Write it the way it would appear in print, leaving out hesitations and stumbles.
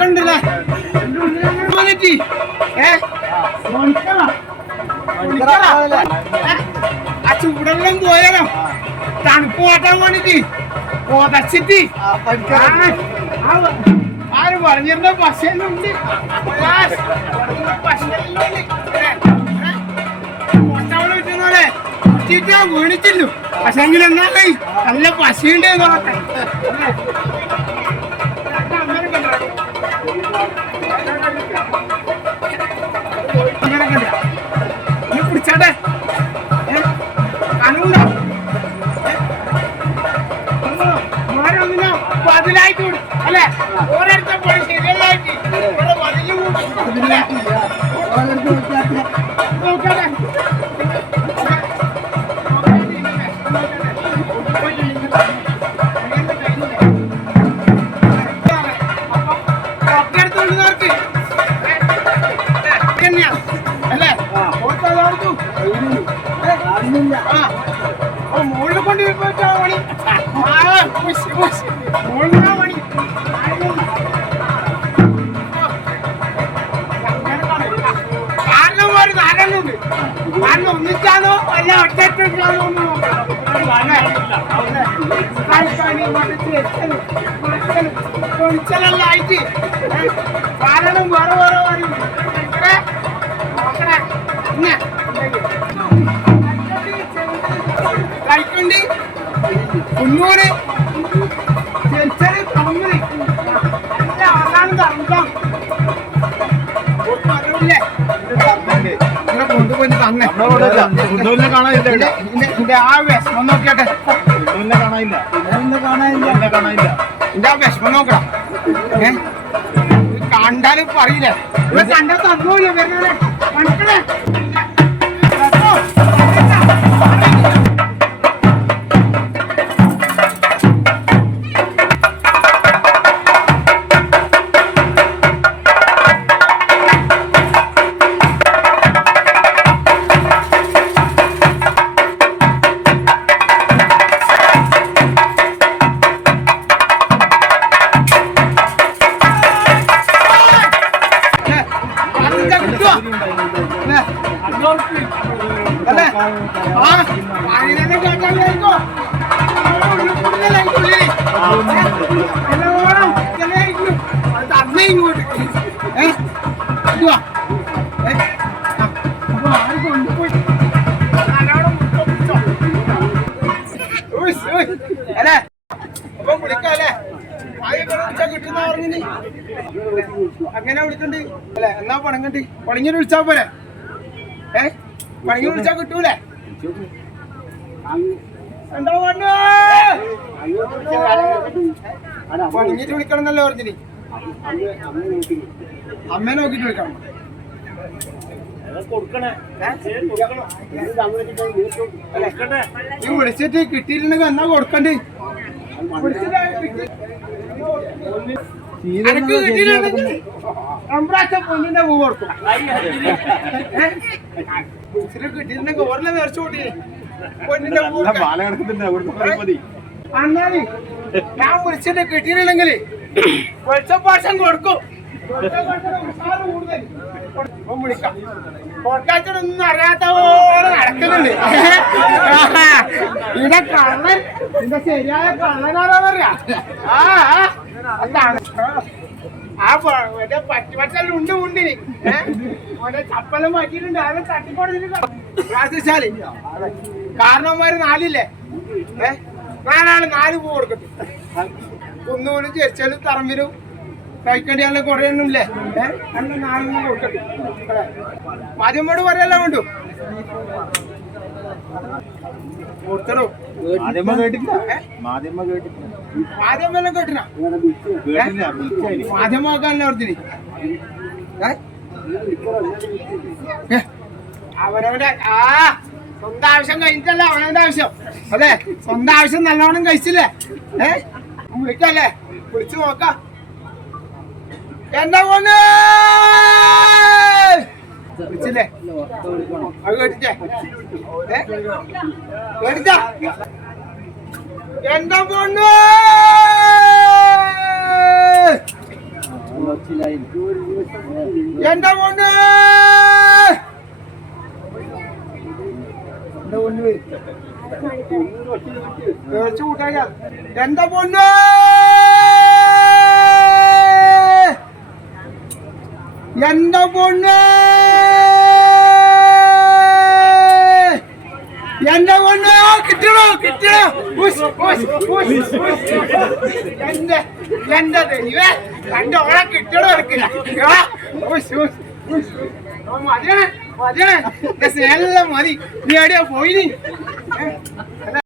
ഉണ്ടല്ലേ ആ ചൂടെല്ലാം പോയാലോ തണുപ്പ് മാറ്റാൻ വേണ്ടിട്ട് പോതച്ചിട്ട് ആര് പറഞ്ഞിരുന്ന ബസ്സെല്ലുണ്ട് കുട്ടിയിട്ട് വീണിച്ചില്ലു പക്ഷെ എങ്കിൽ എന്നാലേ നല്ല പശയുണ്ട് നോട്ടെ നീ പിടിച്ചാട്ടെ കണ്ണുണ്ടോ മാരൊന്നിനോ പതിലായിട്ട് വിടും അല്ലെ ഓരോരുത്ത പോയി ശരിയല്ലായിട്ട് പതില് നോക്കട്ടെ മോളിൽ കൊണ്ട് മണി മോളിനാ മണി കാരണന്മാര് നാലെണ്ണുണ്ട് കാരണം ഒന്നിച്ചാണോ അല്ല ഒറ്റയാണോ എന്ന് ഒളിച്ചലല്ല ആയിട്ട് കാരണം വേറെ വേറെ നോക്കണേ പിന്നെ കഴിക്കണ്ടി കുന്നൂര് ചെറിയ തമ്മില് അവസാനം തറക്കാം കൊണ്ടുപോയി തന്നെ ആ വിഷമം നോക്കിയാട്ടെ എന്റെ ആ വിഷമം നോക്കണം കണ്ടാലും പറയില്ല കണ്ടാ തന്നൂല്ലേ വരുന്നേ കണ്ടേ അങ്ങനെ വിളിക്കണ്ട് അല്ലെ എന്നാ പണം കണ്ടി പണിങ്ങനെ വിളിച്ചാ പോരെ പണിങ്ങനെ വിളിച്ചാ കിട്ടൂലേ എന്താ പണിഞ്ഞിട്ട് വിളിക്കണം എന്നല്ലേ പറഞ്ഞിനി അമ്മ നോക്കിട്ട് വിളിക്കണം ഈ വിളിച്ചിട്ട് കിട്ടിയിട്ടുണ്ടെങ്കിൽ എന്നാ കൊടുക്കണ്ടേ പൊന്നിന്റെ പൂ കൊടുക്കും കിട്ടിയിട്ടുണ്ടെങ്കിൽ ഓരോ നേർച്ച കൂട്ടി പൊന്നിന്റെ പൂ അന്നാല് ഞാൻ വിളിച്ചിട്ട് കിട്ടിയിട്ടുണ്ടെങ്കിൽ വെളിച്ചപ്പാശം കൊടുക്കും വിളിക്കാം കൊടുക്കാച്ചൊന്നും അറിയാത്ത പോലെ നടക്കുന്നുണ്ട് ഇവിടെ കള്ളൻ ഇതിന്റെ ശരിയായ കള്ളനാണെന്നറിയാ ആ മറ്റേ പറ്റുപറ്റെല്ലാം ഉണ്ട് ഉണ്ടിന് മറ്റേ ചപ്പലും പറ്റിയിട്ടുണ്ട് അതെ തട്ടിക്കൊടുത്തിട്ട് കാരണവന്മാര് നാലില്ലേ നാലാള് 4 പൂ കൊടുക്കട്ടെ കുന്നുപോലും ചെരിച്ചാലും തറമ്പിലും കഴിക്കേണ്ടിയാലും കുറെ ഒന്നുമില്ലേ അന്ന് 4 കൊടുക്കട്ടെ മാധ്യമോട് പറയല്ല വേണ്ടു കൊടുത്തോ മാധ്യമം കേട്ടിന മാധ്യമമാക്കാനല്ലേ ഓർത്തിന് അവനവന്റെ സ്വന്തം ആവശ്യം കഴിഞ്ഞിട്ടല്ല അവനവന്റെ ആവശ്യം അതെ സ്വന്തം ആവശ്യം നല്ലോണം കഴിച്ചില്ലേ വിളിക്കല്ലേ വിളിച്ചു നോക്കാം എന്താ പോന്ന് വിളിച്ചില്ലേ അത് കേട്ടിട്ടേ കേട്ടിട്ടാ എന്താ പോന്ന് എന്റെ പൊന്ന് കൂട്ടാ എന്റെ പൊന്ന് എന്റെ പൊന്ന് എന്റെ പൊന്ന് കിട്ടണോ കിട്ടണോ എന്റെ ദൈവേ എന്റെ ഓളെ കിട്ടണോ എടുക്കില്ല മതിയാണ് മതിയാണ് സ്നേഹം മതി നീ എവിടെയാ പോയിനി